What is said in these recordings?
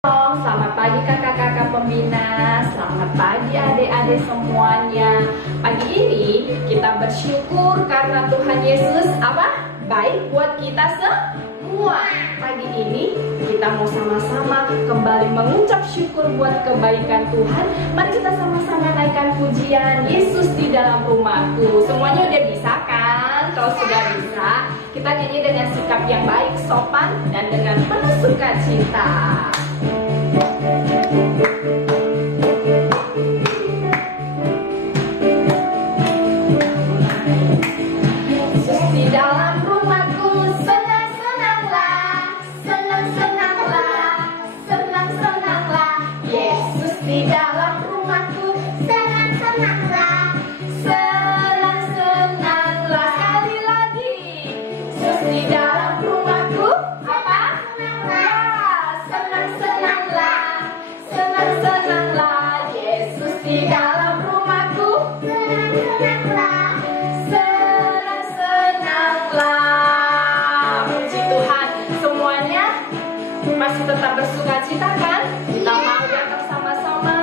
Selamat pagi kakak-kakak pembina, selamat pagi adik-adik semuanya. Pagi ini kita bersyukur karena Tuhan Yesus baik buat kita semua. Pagi ini kita mau sama-sama kembali mengucap syukur buat kebaikan Tuhan. Mari kita sama-sama naikkan pujian Yesus di dalam rumahku. Semuanya udah bisa kan? Kalau sudah bisa, kita nyanyi dengan sikap yang baik, sopan, dan dengan penuh sukacita. Yesus di dalam rumahku, senang-senanglah, senang-senanglah, senang-senanglah. Yesus di dalam rumahku, senang-senanglah, senang-senanglah. Sekali lagi, Yesus di dalam rumahku, senang-senanglah, senang-senanglah. Yesus di dalam rumahku, senang-senanglah, senang-senanglah. Puji Tuhan, semuanya masih tetap bersukacita kan? Kita mau datang sama-sama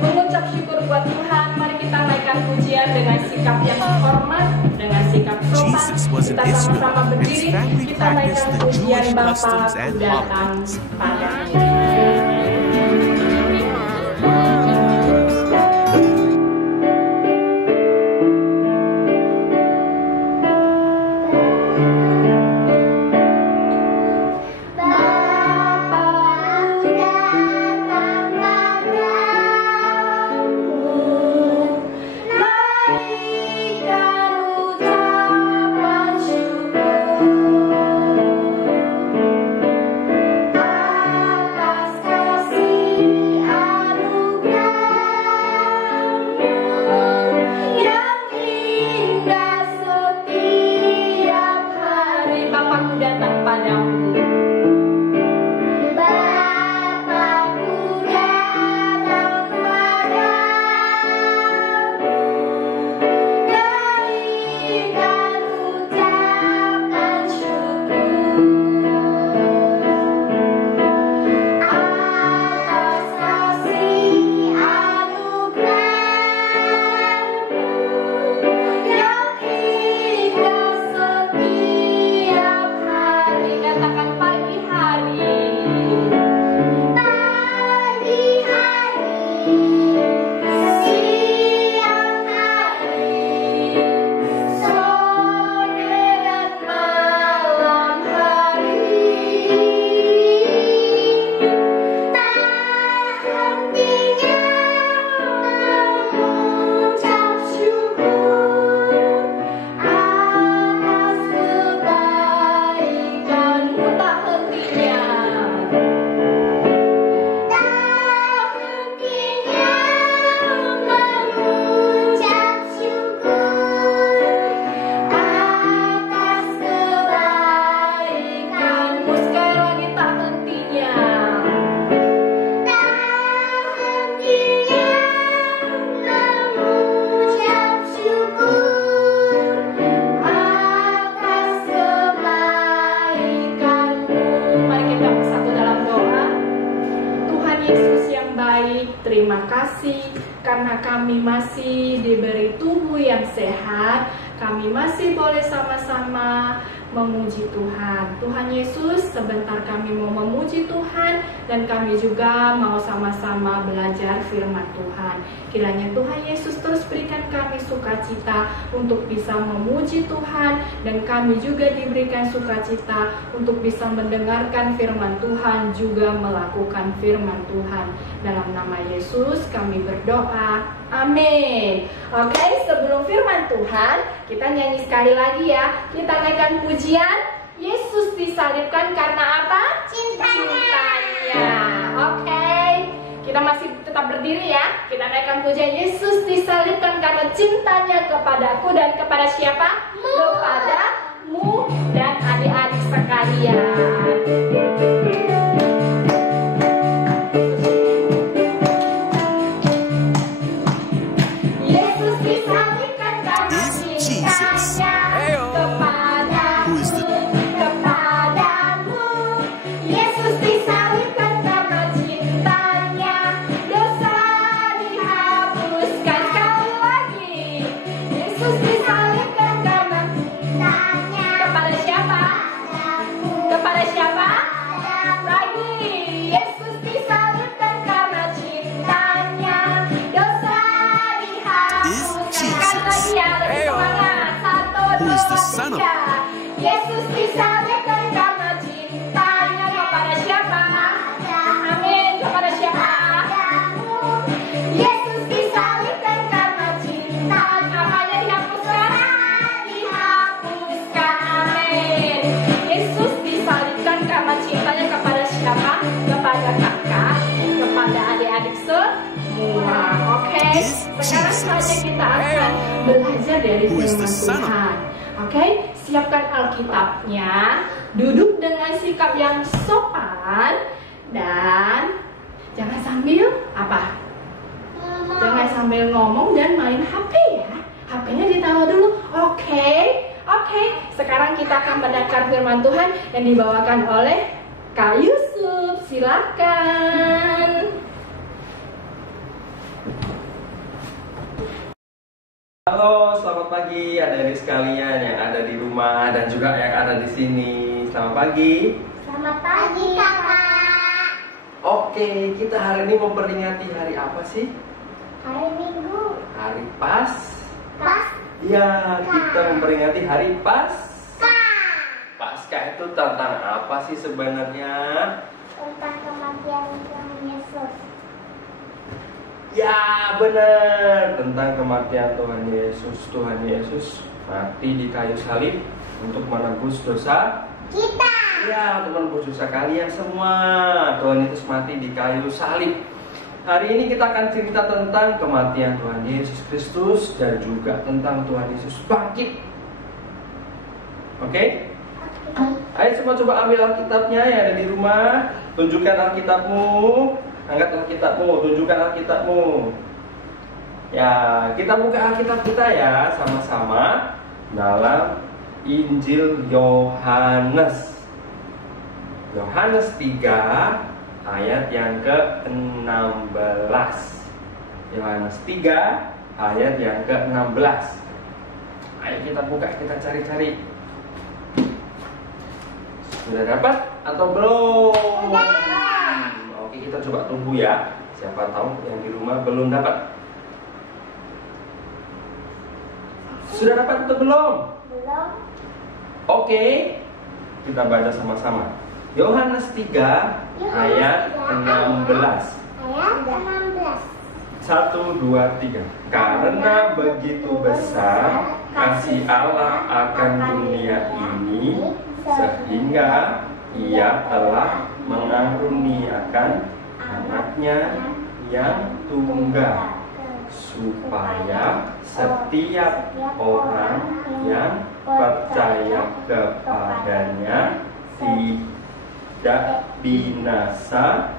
mengucap syukur buat Tuhan. Mari kita naikkan pujian dengan sikap yang hormat, dengan sikap sopan. Kita sama-sama berdiri, kita naikkan pujian Bapa datang padamu. Terima kasih karena kami masih diberi tubuh yang sehat. Kami masih boleh sama-sama memuji Tuhan. Tuhan Yesus, sebentar kami mau memuji Tuhan dan kami juga mau sama-sama belajar firman Tuhan. Kiranya Tuhan Yesus terus berikan kami sukacita untuk bisa memuji Tuhan dan kami juga diberikan sukacita untuk bisa mendengarkan firman Tuhan, juga melakukan firman Tuhan. Dalam nama Yesus kami berdoa. Amin. Oke, sebelum firman Tuhan, kita nyanyi sekali lagi ya. Kita naikkan pujian Yesus disalibkan karena apa? Cintanya. Oke, kita masih tetap berdiri ya. Kita naikkan pujian Yesus disalibkan karena cintanya kepadaku dan kepada siapa? Kepadamu dan adik-adik sekalian. Kepadamu, Yesus disalibkan karena Yesus disalibkan karena cintanya kepada siapa? Amin. Kepada siapa? Yesus disalibkan karena cinta. Apanya dihapuskan? Dihapuskan. Amin. Yesus disalibkan karena cintanya kepada siapa? Kepada kakak, kepada adik-adik semua. Oke. Sekarang saatnya kita akan belajar dari firman Tuhan. Oke, siapkan Alkitabnya, duduk dengan sikap yang sopan, dan jangan sambil apa? Jangan sambil ngomong dan main HP ya. HP-nya ditaruh dulu. Oke. Sekarang kita akan mendengar firman Tuhan yang dibawakan oleh Kak Yusuf. Silakan. Halo, selamat pagi adik-adik sekalian yang ada di rumah dan juga yang ada di sini. Selamat pagi. Selamat pagi, Kakak. Oke, kita hari ini memperingati hari apa sih? Hari Minggu. Hari Pas. Ya, Paskah. kita memperingati hari Paskah itu tentang apa sih sebenarnya? Tentang kematian Tuhan Yesus. Ya, benar, tentang kematian Tuhan Yesus. Tuhan Yesus mati di kayu salib untuk menebus dosa Kita. ya, untuk menebus dosa kalian semua. Tuhan Yesus mati di kayu salib. Hari ini kita akan cerita tentang kematian Tuhan Yesus Kristus dan juga tentang Tuhan Yesus bangkit. Oke? Ayo semua coba ambil Alkitabnya yang ada di rumah. Tunjukkan Alkitabmu. Angkat Alkitabmu, tunjukkan Alkitabmu. Ya, kita buka Alkitab kita ya sama-sama dalam Injil Yohanes. Yohanes 3 ayat yang ke-16. Yohanes 3 ayat yang ke-16. Ayo kita buka, kita cari-cari. Sudah dapat atau belum? Oke, kita coba tunggu ya. Siapa tahu yang di rumah belum dapat. Sudah dapat atau belum? Belum. Oke, kita baca sama-sama. Yohanes 3 ayat 16. Ayat 16. 1, 2, 3. Karena begitu besar kasih Allah akan dunia ini, sehingga Ia telah mengaruniakan anaknya yang tunggal, supaya setiap orang yang percaya kepadanya tidak binasa,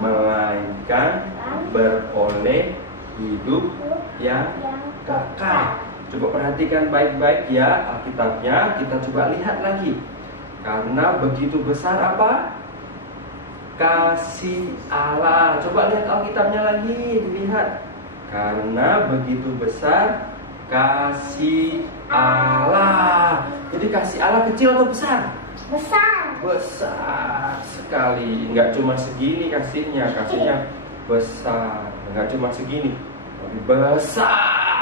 melainkan beroleh hidup yang kekal. Coba perhatikan baik-baik ya Alkitabnya. Kita coba lihat lagi. Karena begitu besar apa? Kasih Allah. Coba lihat Alkitabnya lagi, dilihat. Karena begitu besar kasih Allah. Jadi kasih Allah kecil atau besar? Besar. Besar sekali. Enggak cuma segini kasihnya besar. Enggak cuma segini, tapi besar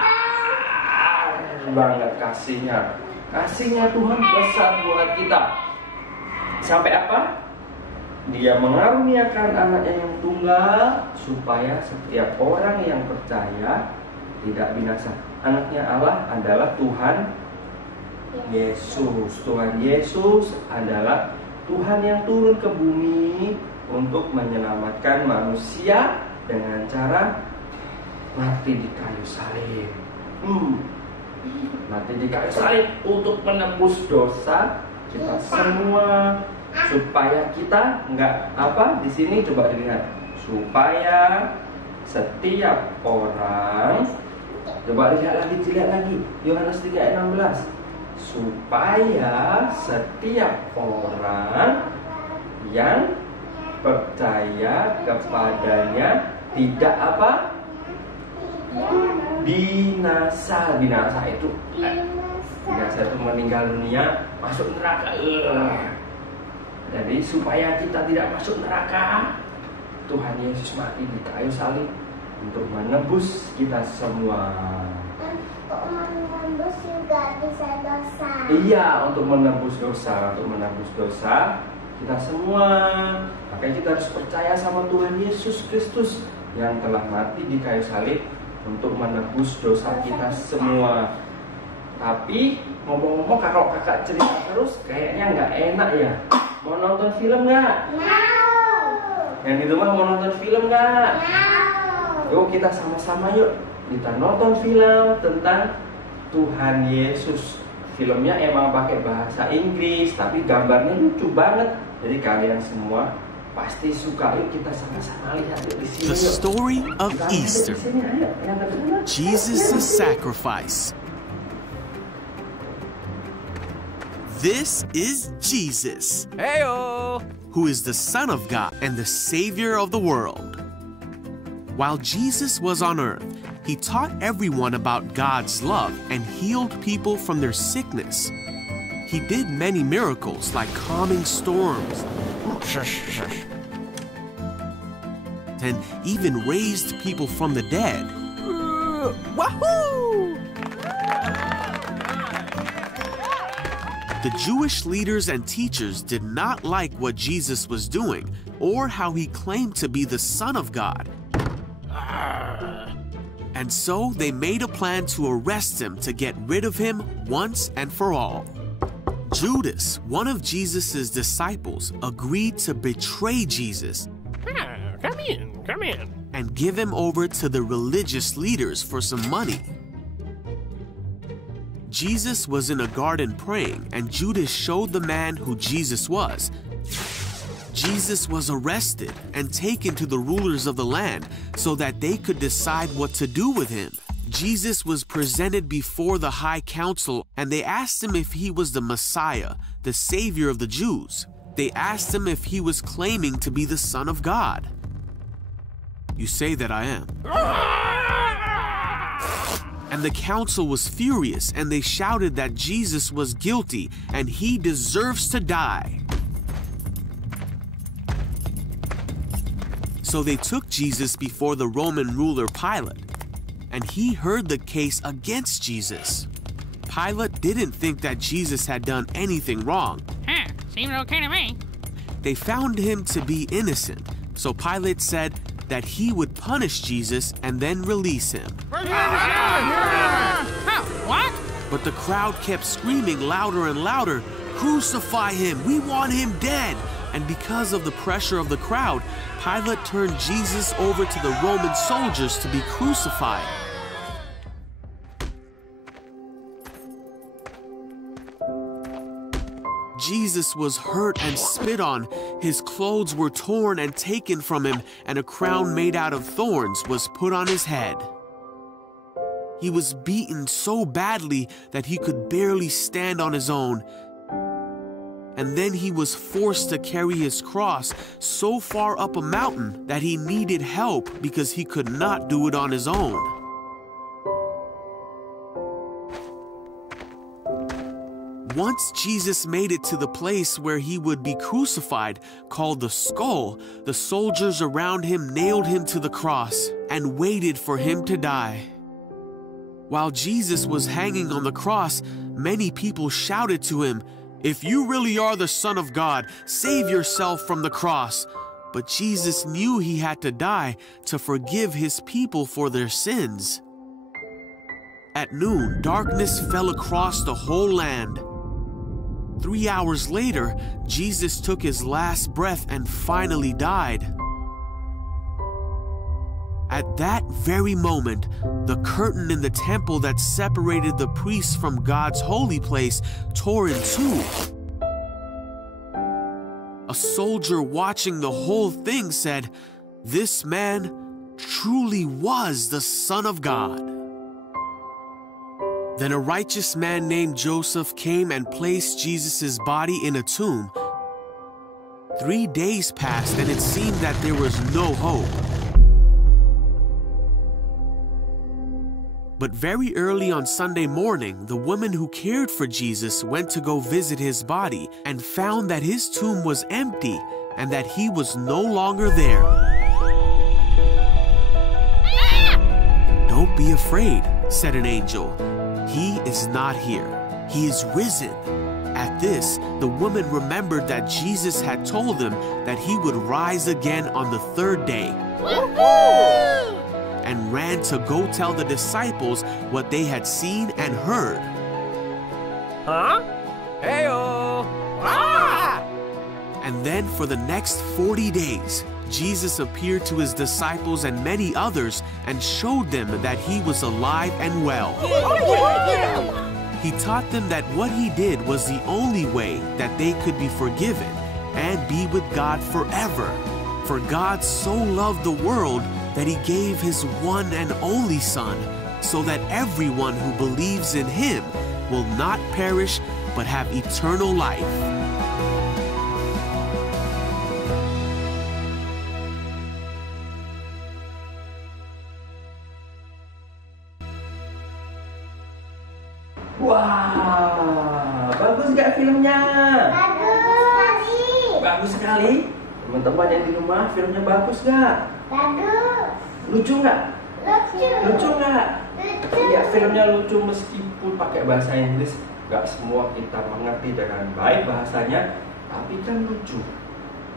banget kasihnya. Kasihnya Tuhan besar buat kita. Sampai apa? Dia mengaruniakan anaknya yang tunggal, supaya setiap orang yang percaya tidak binasa. Anaknya Allah adalah Tuhan Yesus. Tuhan Yesus adalah Tuhan yang turun ke bumi untuk menyelamatkan manusia dengan cara mati di kayu salib. Mati di kayu salib untuk menebus dosa kita semua, supaya kita enggak apa di sini, coba dilihat, supaya setiap orang, coba lihat lagi Yohanes 3 ayat 16, supaya setiap orang yang percaya kepadanya tidak apa? Binasa. Binasa itu meninggal dunia, masuk neraka. Jadi supaya kita tidak masuk neraka, Tuhan Yesus mati di kayu salib untuk menebus kita semua. Kok menembus menebus juga bisa dosa. Iya, untuk menebus dosa kita semua. Makanya kita harus percaya sama Tuhan Yesus Kristus yang telah mati di kayu salib untuk menebus dosa kita semua. Tapi ngomong-ngomong, kalau kakak cerita terus kayaknya nggak enak ya. Mau nonton film nggak? Mau. Yang di rumah mau nonton film nggak? Mau. Yuk kita sama-sama yuk. Kita nonton film tentang Tuhan Yesus. Filmnya emang pakai bahasa Inggris, tapi gambarnya lucu banget. Jadi kalian semua pasti suka. Yuk kita sama-sama lihat di sini. The story of Easter. Jesus' sacrifice. This is Jesus, Heyo! who is the Son of God and the Savior of the world. While Jesus was on earth, he taught everyone about God's love and healed people from their sickness. He did many miracles like calming storms and even raised people from the dead. Wahoo! The Jewish leaders and teachers did not like what Jesus was doing or how he claimed to be the Son of God. And so they made a plan to arrest him to get rid of him once and for all. Judas, one of Jesus' disciples, agreed to betray Jesus Come in. and give him over to the religious leaders for some money. Jesus was in a garden praying, and Judas showed the man who Jesus was. Jesus was arrested and taken to the rulers of the land so that they could decide what to do with him. Jesus was presented before the high council, and they asked him if he was the Messiah, the Savior of the Jews. They asked him if he was claiming to be the Son of God. You say that I am. And the council was furious, and they shouted that Jesus was guilty and he deserves to die. So they took Jesus before the Roman ruler Pilate, and he heard the case against Jesus. Pilate didn't think that Jesus had done anything wrong. Seems okay to me. They found him to be innocent, so Pilate said that he would punish Jesus and then release him. What? But the crowd kept screaming louder and louder, "Crucify him! We want him dead!" And because of the pressure of the crowd, Pilate turned Jesus over to the Roman soldiers to be crucified. Jesus was hurt and spit on. His clothes were torn and taken from him, and a crown made out of thorns was put on his head. He was beaten so badly that he could barely stand on his own. And then he was forced to carry his cross so far up a mountain that he needed help because he could not do it on his own. Once Jesus made it to the place where he would be crucified, called the Skull, the soldiers around him nailed him to the cross and waited for him to die. While Jesus was hanging on the cross, many people shouted to him, "If you really are the Son of God, save yourself from the cross." But Jesus knew he had to die to forgive his people for their sins. At noon, darkness fell across the whole land. 3 hours later, Jesus took his last breath and finally died. At that very moment, the curtain in the temple that separated the priests from God's holy place tore in two. A soldier watching the whole thing said, "This man truly was the Son of God." Then a righteous man named Joseph came and placed Jesus' body in a tomb. 3 days passed, and it seemed that there was no hope. But very early on Sunday morning, the woman who cared for Jesus went to go visit his body and found that his tomb was empty and that he was no longer there. "Don't be afraid," said an angel. "He is not here. He is risen." At this, the woman remembered that Jesus had told them that he would rise again on the third day, and ran to go tell the disciples what they had seen and heard. Huh? Heyo! Ah! And then for the next 40 days, Jesus appeared to his disciples and many others and showed them that he was alive and well. He taught them that what he did was the only way that they could be forgiven and be with God forever. For God so loved the world that he gave his one and only Son, so that everyone who believes in him will not perish but have eternal life. Wah, bagus nggak filmnya? Bagus sekali. Bagus sekali. Teman-teman yang di rumah, filmnya bagus nggak? Bagus. Lucu nggak? Lucu. Lucu nggak? Lucu. Ya, filmnya lucu meskipun pakai bahasa Inggris. Nggak semua kita mengerti dengan baik bahasanya, tapi kan lucu.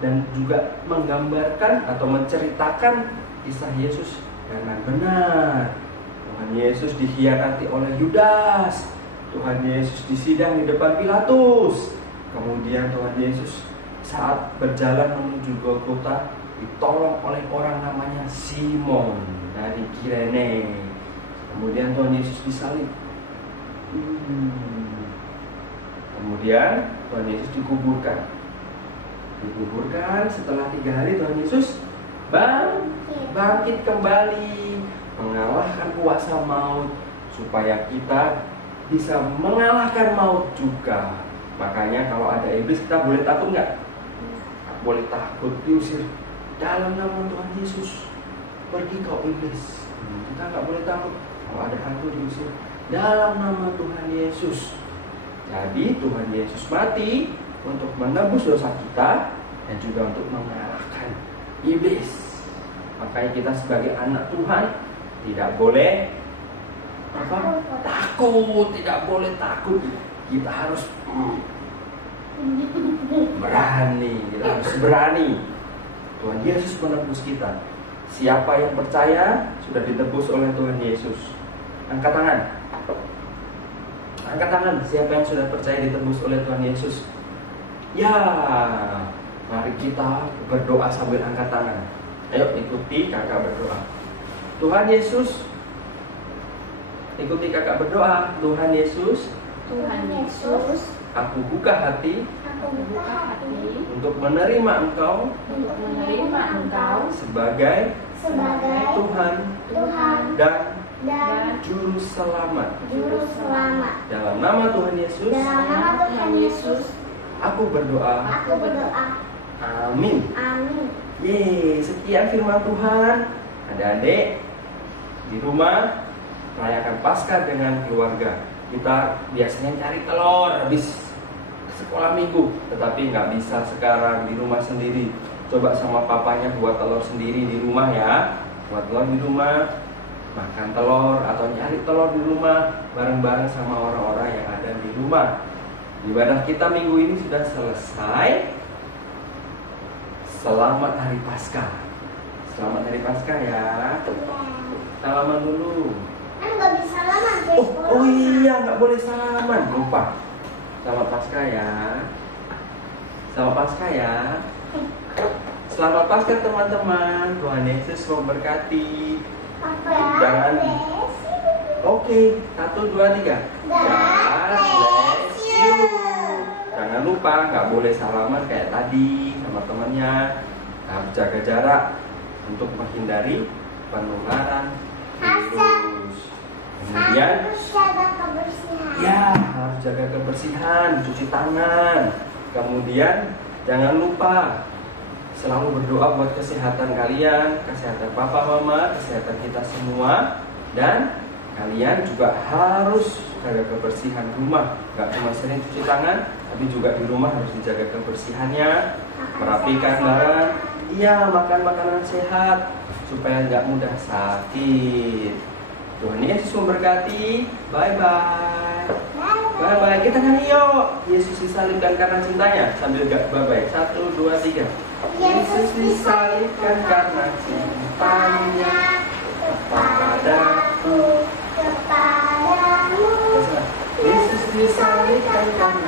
Dan juga menggambarkan atau menceritakan kisah Yesus dengan benar. Tuhan Yesus dikhianati oleh Yudas. Tuhan Yesus disidang di depan Pilatus. Kemudian Tuhan Yesus saat berjalan menuju Golgota ditolong oleh orang namanya Simon dari Kirene. Kemudian Tuhan Yesus disalib. Kemudian Tuhan Yesus dikuburkan. Setelah 3 hari Tuhan Yesus bangkit kembali, mengalahkan kuasa maut, supaya kita bisa mengalahkan maut juga. Makanya kalau ada iblis, kita boleh takut nggak? Nggak boleh takut, diusir dalam nama Tuhan Yesus. Pergi kau iblis. Kita nggak boleh takut. Kalau ada hantu, diusir dalam nama Tuhan Yesus. Jadi Tuhan Yesus mati untuk menebus dosa kita dan juga untuk mengalahkan iblis. Makanya kita sebagai anak Tuhan tidak boleh takut, tidak boleh takut. Kita harus berani, kita harus berani. Tuhan Yesus menebus kita. Siapa yang percaya sudah ditebus oleh Tuhan Yesus. Angkat tangan. Angkat tangan. Siapa yang sudah percaya ditebus oleh Tuhan Yesus? Ya, mari kita berdoa sambil angkat tangan. Ayo ikuti kakak berdoa. Tuhan Yesus, ikuti kakak berdoa. Tuhan Yesus, aku buka hati untuk menerima Engkau sebagai Tuhan dan Juru Selamat. Dalam nama Tuhan Yesus, aku berdoa. Amin. Yeay, sekian firman Tuhan. Adik-adik di rumah merayakan Paskah dengan keluarga. Kita biasanya cari telur habis sekolah minggu, tetapi nggak bisa sekarang di rumah sendiri. Coba sama papanya buat telur sendiri di rumah ya. Buat telur di rumah, makan telur atau nyari telur di rumah bareng-bareng sama orang-orang yang ada di rumah. Ibadah kita minggu ini sudah selesai. Selamat Hari Paskah. Selamat Hari Paskah ya. Salaman dulu. Nggak bisa salaman. Oh iya, nggak boleh salaman. Lupa. Selamat Paskah ya. Selamat Paskah ya. Selamat Paskah teman-teman. Tuhan Yesus memberkati. Jangan. Oke, 1, 2, 3. God bless you. Jangan lupa, nggak boleh salaman kayak tadi sama temannya. Harus jaga jarak untuk menghindari penularan virus. Kemudian harus jaga kebersihan. Ya, harus jaga kebersihan, cuci tangan. Kemudian jangan lupa selalu berdoa buat kesehatan kalian, kesehatan papa mama, kesehatan kita semua. Dan kalian juga harus jaga kebersihan rumah. Gak cuma sering cuci tangan, tapi juga di rumah harus dijaga kebersihannya. Merapikan barang. Iya, makan makanan sehat supaya nggak mudah sakit. Tuhan Yesus memberkati. Bye-bye. Bye-bye. Kita nyanyi yuk. Yesus disalibkan karena cintanya. Sambil gak bye-bye. 1, 2, 3. Yesus disalibkan karena cintanya kepadaku, Kepadamu. Yesus disalibkan karena